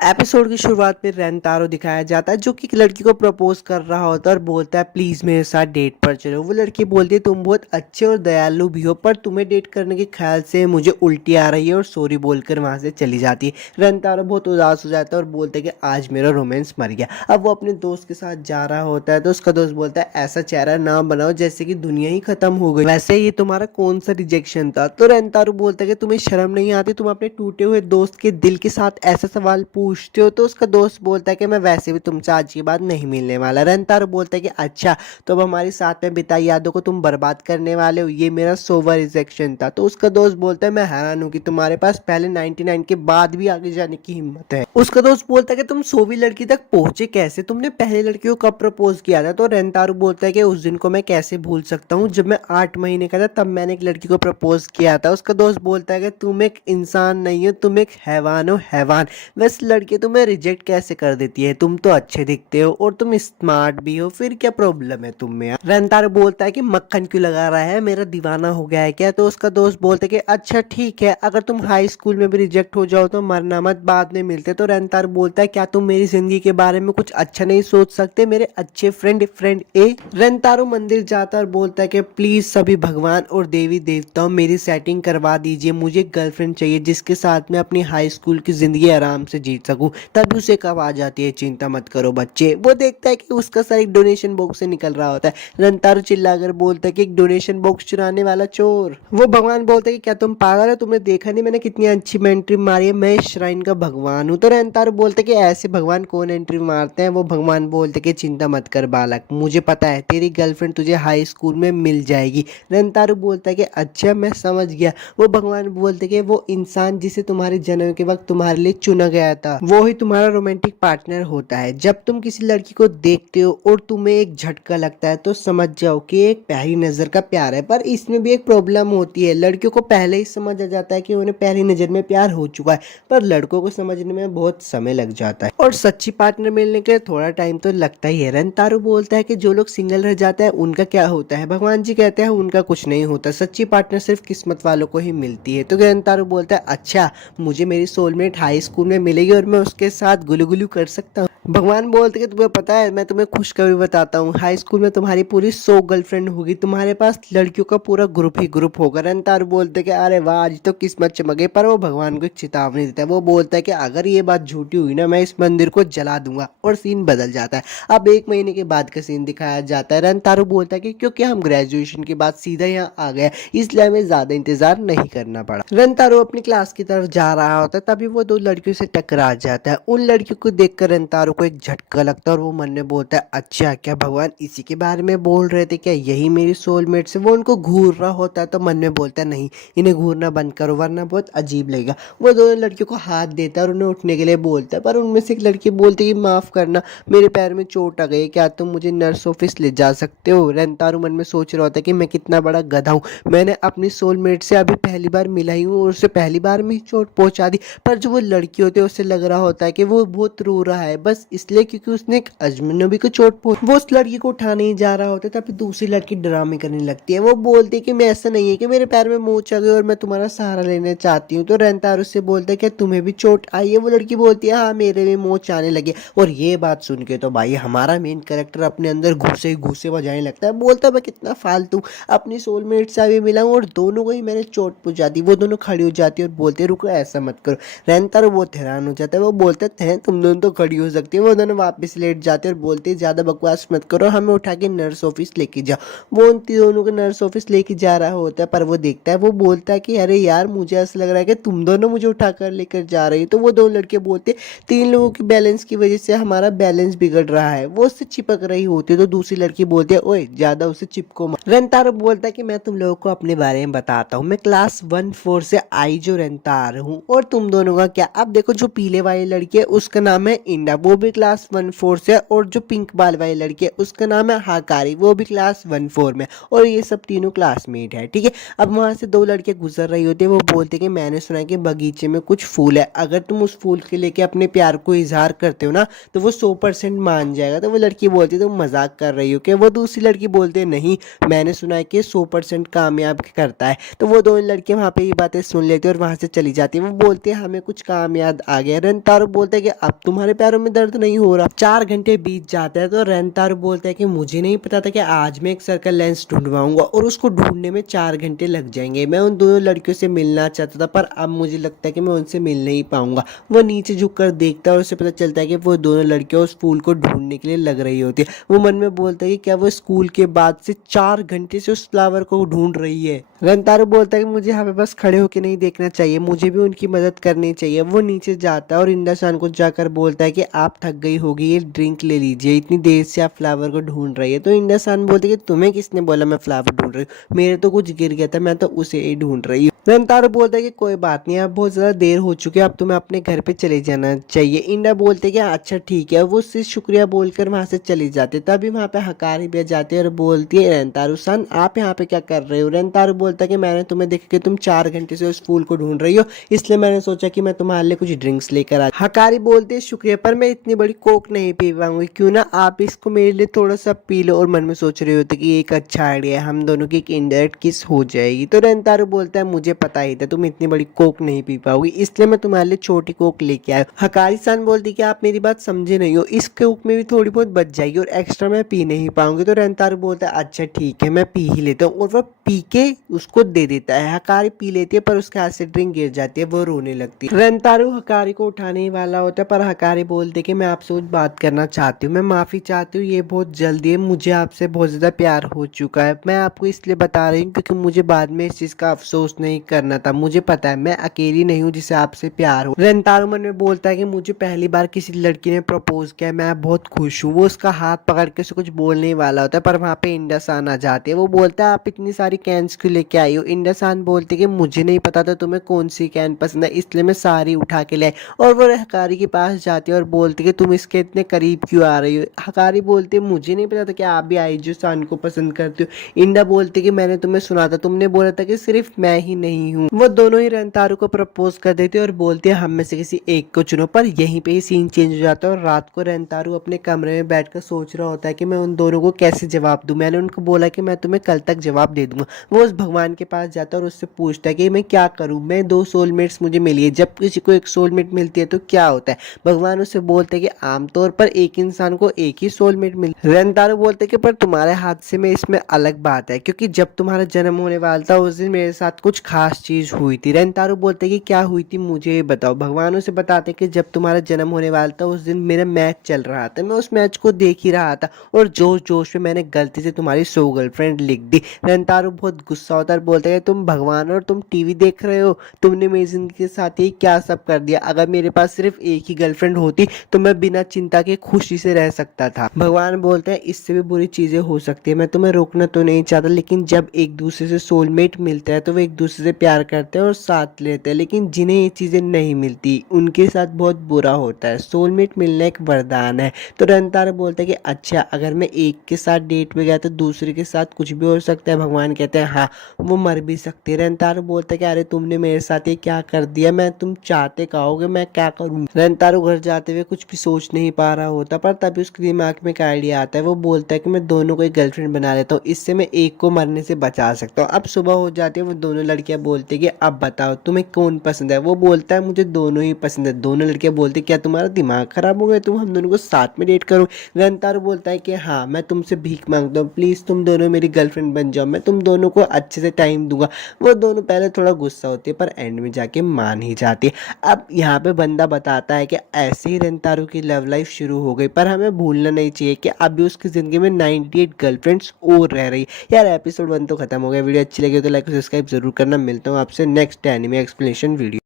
Episode की शुरुआत में रेंतारो दिखाया जाता है जो कि एक लड़की को प्रपोज कर रहा होता है और बोलता है प्लीज मेरे साथ डेट पर चलो। वो लड़की बोलती है तुम बहुत अच्छे और दयालु भी हो पर तुम्हें डेट करने के ख्याल से मुझे उल्टी आ रही है और सॉरी बोलकर वहां से चली जाती है। रेंतारो बहुत उदास हो जाता है और बोलता है कि आज मेरा रोमांस मर गया। अब वो अपने दोस्त के साथ जा रहा होता है तो उसका दोस्त बोलता है ऐसा चेहरा ना बनाओ जैसे कि दुनिया ही खत्म हो गई, वैसे ये तुम्हारा कौन सा रिजेक्शन था। तो रेंतारो बोलता है कि तुम्हें शर्म नहीं आती, तुम अपने टूटे हुए दोस्त के दिल के साथ ऐसा सवाल पूछते हो। तो उसका दोस्त बोलता है कि मैं वैसे भी तुमसे आज के बाद नहीं मिलने वाला। रेंतारो बोलता है कि अच्छा तो अब हमारी साथ में बिताई यादों को तुम बर्बाद करने वाले हो, ये मेरा सोवर रिजेक्शन था। तो उसका दोस्त बोलता है मैं हैरान हूँ कि तुम्हारे पास पहले 99 के बाद भी आगे जाने की हिम्मत है। उसका दोस्त बोलता है कि तुम 100वीं लड़की तक पहुंचे कैसे, तुमने पहले लड़की को कब प्रपोज किया था। तो रेंतारो बोलता है कि उस दिन को मैं कैसे भूल सकता हूँ, जब मैं 8 महीने का था तब मैंने एक लड़की को प्रपोज किया था। उसका दोस्त बोलता है कि तुम एक इंसान नहीं हो, तुम एक हैवान हो हैवान। वैसे लड़की तुम्हें रिजेक्ट कैसे कर देती है, तुम तो अच्छे दिखते हो और तुम स्मार्ट भी हो, फिर क्या प्रॉब्लम है तुम में यार। रेंतारो बोलता है कि मक्खन क्यों लगा रहा है, मेरा दीवाना हो गया है क्या। तो उसका दोस्त बोलता है कि अच्छा ठीक है अगर तुम हाई स्कूल में भी रिजेक्ट हो जाओ तो मरना मत, बाद में मिलते। तो रेंतारो बोलता है क्या तुम मेरी जिंदगी के बारे में कुछ अच्छा नहीं सोच सकते मेरे अच्छे फ्रेंड फ्रेंड ए। रेंतारो मंदिर जाता है और बोलता है कि प्लीज सभी भगवान और देवी देवताओं मेरी सेटिंग करवा दीजिए, मुझे गर्लफ्रेंड चाहिए जिसके साथ मैं अपनी हाई स्कूल की जिंदगी आराम से जीत सकूं। तब उसे कब आ जाती है चिंता मत करो बच्चे। वो देखता है कि उसका सर एक डोनेशन बॉक्स से निकल रहा होता है। रेंतारो चिल्लाकर बोलता है कि एक डोनेशन बॉक्स चुराने वाला चोर। वो भगवान बोलता है कि क्या तुम पागल हो, तुमने देखा नहीं मैंने कितनी अच्छी एंट्री मारी है, मैं इस श्राइन का भगवान हूँ। तो रेंतारो बोलते कि ऐसे भगवान कौन एंट्री मारते हैं। वो भगवान बोलते कि चिंता मत कर बालक, मुझे पता है तेरी गर्लफ्रेंड तुझे हाई स्कूल में मिल जाएगी। रेंतारो बोलता है कि अच्छा मैं समझ गया। वो भगवान बोलते कि वो इंसान जिसे तुम्हारे जन्म के वक्त तुम्हारे लिए चुना गया था वो ही तुम्हारा रोमांटिक पार्टनर होता है। जब तुम किसी लड़की को देखते हो और तुम्हें एक झटका लगता है तो समझ जाओ कि एक पहली नजर का प्यार है। पर इसमें भी एक प्रॉब्लम होती है, लड़कियों को पहले ही समझ आ जाता है कि उन्हें पहली नजर में प्यार हो चुका है, पर लड़कों को समझने में बहुत समय लग जाता है और सच्ची पार्टनर मिलने के लिए थोड़ा टाइम तो लगता ही है। रेंतारो बोलता है कि जो लोग सिंगल रह जाते हैं उनका क्या होता है। भगवान जी कहते हैं उनका कुछ नहीं होता, सच्ची पार्टनर सिर्फ किस्मत वालों को ही मिलती है। तो रेंतारो बोलता है अच्छा मुझे मेरी सोलमेट हाई स्कूल में मिलेगी और मैं उसके साथ गुलू गुलू कर सकता हूँ। भगवान बोलते कि तुम्हें पता है मैं तुम्हें खुशखबरी बताता हूँ, हाई स्कूल में तुम्हारी पूरी 100 गर्लफ्रेंड होगी, तुम्हारे पास लड़कियों का पूरा ग्रुप ही ग्रुप होगा। रेंतारो बोलते कि अरे वाह आज तो किस्मत चमक गई। पर वो भगवान को एक चेतावनी देता है, वो बोलता है कि अगर ये बात झूठी हुई ना मैं इस मंदिर को जला दूंगा। और सीन बदल जाता है। अब 1 महीने के बाद का सीन दिखाया जाता है। रेंतारो बोलता है कि क्योंकि हम ग्रेजुएशन के बाद सीधा यहाँ आ गए इसलिए हमें ज्यादा इंतजार नहीं करना पड़ा। रेंतारो अपनी क्लास की तरफ जा रहा होता है तभी वो 2 लड़कियों से टकरा जाता है। उन लड़कियों को देखकर रेंतारो को एक झटका लगता है और वो मन में बोलता है अच्छा क्या भगवान इसी के बारे में बोल रहे थे, क्या यही मेरी सोलमेट से। वो उनको घूर रहा होता है तो मन में बोलता है नहीं इन्हें घूरना बंद करो वरना बहुत अजीब लगेगा। वो 2 लड़कियों को हाथ देता है और उन्हें उठने के लिए बोलता है, पर उनमें से एक लड़की बोलती है माफ करना मेरे पैर में चोट आ गई, क्या तुम मुझे नर्स ऑफिस ले जा सकते हो। रेंतारो मन में सोच रहा होता है कि मैं कितना बड़ा गधा हूँ, मैंने अपनी सोलमेट से अभी पहली बार मिला ही हूँ और उसे पहली बार में ही चोट पहुंचा दी। पर जो वो लड़की होती है उससे लग रहा होता है कि वो बहुत रो रहा है बस इसलिए क्योंकि उसने एक अजनबी को चोट पहुंच। वो उस लड़की को उठाने ही जा रहा होता है तभी दूसरी लड़की ड्रामे करने लगती है। वो बोलती है कि मैं ऐसा नहीं है कि मेरे पैर में मोच आ गई और मैं तुम्हारा सहारा लेना चाहती हूँ। तो रेंतारो से बोलता है कि तुम्हें भी चोट आई है। वो लड़की बोलती है हाँ मेरे भी मोच आने लगे। और ये बात सुन के तो भाई हमारा मेन कैरेक्टर अपने अंदर घुसे ही घुसे बजाने लगता है, बोलता मैं कितना फालतू अपनी सोलमेट से अभी मिला हूँ और दोनों को ही मैंने चोट पहुंचा दी। वो दोनों खड़ी हो जाती है और बोलते रुको ऐसा मत करो। रेंतारो बहुत हैरान हो जाता है, वो बोलते हैं तुम दोनों तो खड़ी हो सकती है। वो दोनों वापस लेट जाते हैं और बोलते ज्यादा बकवास मत करो हमें उठा के नर्स ऑफिस लेके जाओ। वो उन दोनों को नर्स ऑफिस लेके जा रहा होता है पर वो देखता है, वो बोलता है कि अरे यार मुझे ऐसा लग रहा है कि तुम दोनों मुझे उठा कर लेकर जा रही हो। तो वो 2 लड़के बोलते 3 लोगों की बैलेंस की वजह से हमारा बैलेंस बिगड़ रहा है। वो उससे चिपक रही होती है तो दूसरी लड़की बोलती है ओए ज्यादा उसे चिपको मत। रेंतारो बोलता है कि मैं तुम लोगों को अपने बारे में बताता हूँ, मैं क्लास 1-4 से आई जो रेंतारो हूँ और तुम दोनों का क्या। अब देखो जो पीले वाली लड़की है उसका नाम है इंडा, वो भी क्लास 1-4 से है, और जो पिंक बाल वाली लड़की है उसका नाम है हाकारी, वो भी क्लास 1-4 में, और ये सब तीनों क्लासमेट है। ठीक है, अब वहाँ से दो लड़कियाँ गुजर रही होती है, वो बोलते कि मैंने सुना है कि बगीचे में कुछ फूल है, अगर तुम उस फूल के लेके अपने प्यार को इजहार करते हो ना तो वो 100% मान जाएगा। तो वो लड़की बोलती है तुम मजाक कर रही हो क्या? वो दूसरी लड़की बोलते नहीं, मैंने सुना है कि 100% कामयाब करता है। तो वो दोनों लड़कियां वहाँ पे ये बातें सुन लेती है और वहाँ से चली जाती है। वो बोलती है हमें कुछ काम याद आ गया। रंतारो बोलता है कि अब तुम्हारे पैरों में दर्द नहीं हो रहा। 4 घंटे बीत जाते हैं तो रंतारो बोलता है कि मुझे नहीं पता था कि आज मैं एक सर्कल लेंस ढूंढवाऊंगा और उसको ढूंढने में 4 घंटे लग जाएंगे। मैं उन दोनों लड़कियों से मिलना चाहता था पर अब मुझे लगता है कि मैं उनसे मिल नहीं पाऊंगा। वो नीचे झुककर देखता है और उसे पता चलता है कि वो दोनों लड़कियां उस फूल को ढूंढने के लिए लग रही होती है। वो मन में बोलता है कि क्या वो स्कूल के बाद से 4 घंटे से उस फ्लावर को ढूंढ रही है। रंतारो बोलता है कि मुझे यहाँ पे बस खड़े होके नहीं देखना चाहिए, मुझे भी उनकी मदद करनी चाहिए। वो नीचे जाता है और इंदासान को जाकर बोलता है कि आप थक गई होगी, ये ड्रिंक ले लीजिए, इतनी देर से आप फ्लावर को ढूंढ रही है। तो इंदासान बोलते है कि तुम्हें किसने बोला मैं फ्लावर ढूंढ रही हूँ, मेरे तो कुछ गिर गया था, मैं तो उसे ही ढूंढ रही हूँ। रंतारो बोलता है कि कोई बात नहीं, अब बहुत ज़्यादा देर हो चुकी है, अब तुम्हें अपने घर पे चले जाना चाहिए। इंडा बोलते हैं कि अच्छा ठीक है। वो उससे शुक्रिया बोलकर वहाँ से चली जाती। तभी वहाँ पे हकारी भी आ जाती है और बोलती है रंतारो सन आप यहाँ पे क्या कर रहे हो? रंतारो बोलता है कि मैंने तुम्हें देखा कि तुम 4 घंटे से उस फूल को ढूंढ रही हो, इसलिए मैंने सोचा कि मैं तुम्हारे लिए कुछ ड्रिंक्स लेकर आ। हकारी बोलते है शुक्रिया पर मैं इतनी बड़ी कोक नहीं पी पाऊंगी, क्यों ना आप इसको मेरे लिए थोड़ा सा पी लो। और मन में सोच रहे होते कि एक अच्छा आइडिया है, हम दोनों की एक इनडायरेक्ट किस हो जाएगी। तो रंतारो बोलता है मुझे पता ही था तुम इतनी बड़ी कोक नहीं पी पाओगी, इसलिए मैं तुम्हारे लिए छोटी कोक लेके आया। हकारी सान बोलती कि आप मेरी बात समझे नहीं हो, इस कोक में भी थोड़ी बहुत बच जाएगी और एक्स्ट्रा मैं पी नहीं पाऊंगी। तो रंतारो बोलता है अच्छा ठीक है मैं पी ही लेता हूँ, और वह पी के उसको दे देता है। हकारी पी लेती है पर उसके हाथ से ड्रिंक गिर जाती है, वो रोने लगती है। रंतारो हकारी को उठाने ही वाला होता है पर हकारी बोलते कि मैं आपसे कुछ बात करना चाहती हूँ, मैं माफी चाहती हूँ, ये बहुत जल्दी है, मुझे आपसे बहुत ज्यादा प्यार हो चुका है। मैं आपको इसलिए बता रही हूँ क्योंकि मुझे बाद में इस चीज का अफसोस नहीं करना था। मुझे पता है मैं अकेली नहीं हूँ जिसे आपसे प्यार हो। रंतारो मन में बोलता है कि मुझे पहली बार किसी लड़की ने प्रपोज किया, मैं बहुत खुश हूँ। वो उसका हाथ पकड़ के उसे कुछ बोलने ही वाला होता है पर वहाँ पे इंडासान आ जाती है। वो बोलता है आप इतनी सारी कैंस क्यों लेके आई हो? इंडासान बोलती है कि मुझे नहीं पता था तुम्हें कौन सी कैन पसंद है, इसलिए मैं सारी उठा के ले। और वो हकारी के पास जाती है और बोलती है कि तुम इसके इतने करीब क्यों आ रही हो? हकारी बोलती है मुझे नहीं पता था कि आप भी आईजू सान को पसंद करते हो। इंडा बोलती है कि मैंने तुम्हें सुना था, तुमने बोला था कि सिर्फ मैं ही नहीं हूँ। वो दोनों ही रंतारो को प्रपोज कर देते और बोलते हैं हम में से किसी एक को चुनो। पर यहीं पे ही सीन चेंज हो जाता है और रात को रंतारो अपने कमरे में बैठकर सोच रहा होता है कि मैं उन दोनों को कैसे जवाब दूं। मैंने उनको बोला कि मैं तुम्हें कल तक जवाब दे दूंगा। वो उस भगवान के पास जाता है और उससे पूछता है कि मैं क्या करूं, मैं 2 सोलमेट्स मुझे मिली है, जब किसी को एक सोलमेट मिलती है तो क्या होता है? भगवान उससे बोलते हैं कि आमतौर पर एक इंसान को एक ही सोलमेट मिलती है। रंतारो बोलते हैं कि पर तुम्हारे हाथ से में इसमें अलग बात है, क्योंकि जब तुम्हारा जन्म होने वाला था उस दिन मेरे साथ कुछ खास चीज हुई थी। रंतारो बोलते हैं कि क्या हुई थी मुझे बताओ। भगवान उसे बताते कि जब तुम्हारा जन्म होने वाला था उस दिन मेरा मैच चल रहा था, मैं उस मैच को देख ही रहा था और जोश जोश में मैंने गलती से तुम्हारी 100 गर्लफ्रेंड लिख दी। रंतारो बहुत गुस्सा होता है, बोलता है तुम भगवान और तुम टीवी देख रहे हो, तुमने मेरी जिंदगी के साथ ये क्या सब कर दिया। अगर मेरे पास सिर्फ एक ही गर्लफ्रेंड होती तो मैं बिना चिंता के खुशी से रह सकता था। भगवान बोलते हैं इससे भी बुरी चीजें हो सकती है, मैं तुम्हें रोकना तो नहीं चाहता, लेकिन जब एक दूसरे से सोलमेट मिलता है तो वो एक दूसरे से प्यार करते हैं और साथ लेते हैं, लेकिन जिन्हें ये चीजें नहीं मिलती उनके साथ बहुत बुरा होता है। सोलमेट मिलना एक वरदान है। तो रंतारो बोलता है कि अच्छा अगर मैं एक के साथ डेट पे गया तो दूसरे के साथ कुछ भी हो सकता है? भगवान कहते हैं हाँ वो मर भी सकते हैं। रंतारो बोलता है कि अरे तुमने मेरे साथ ये क्या कर दिया, मैं तुम चाहते कहोगे मैं क्या करूँ। रंतारो घर जाते हुए कुछ भी सोच नहीं पा रहा होता पर तभी उसके दिमाग में एक आइडिया आता है। वो बोलता है कि मैं दोनों को एक गर्लफ्रेंड बना लेता हूँ, इससे मैं एक को मरने से बचा सकता हूँ। अब सुबह हो जाती है, वो दोनों लड़कियां बोलती है कि अब बताओ तुम्हें कौन पसंद है। वो बोलता है मुझे दोनों ही पसंद है। दोनों लड़कियां बोलती क्या तुम्हारा दिमाग खराब हो गया, तुम हम दोनों को साथ में डेट करो। रंतारो बोलता है कि हाँ मैं तुमसे भीख मांगता हूँ, प्लीज तुम दोनों मेरी गर्लफ्रेंड बन जाओ, मैं तुम दोनों को अच्छे से टाइम दूंगा। वो दोनों पहले थोड़ा गुस्सा होती है पर एंड में जाके मान ही जाती है। अब यहाँ पे बंदा बताता है कि ऐसे ही रंतारो की लव लाइफ शुरू हो गई, पर हमें भूलना नहीं चाहिए कि अभी उसकी जिंदगी में 98 गर्लफ्रेंड्स और रह रही। यार एपिसोड 1 तो खत्म हो गया। वीडियो अच्छी लगी तो लाइक और सब्सक्राइब जरूर करना। मिलता हूँ आपसे नेक्स्ट एनिमे एक्सप्लेनेशन वीडियो।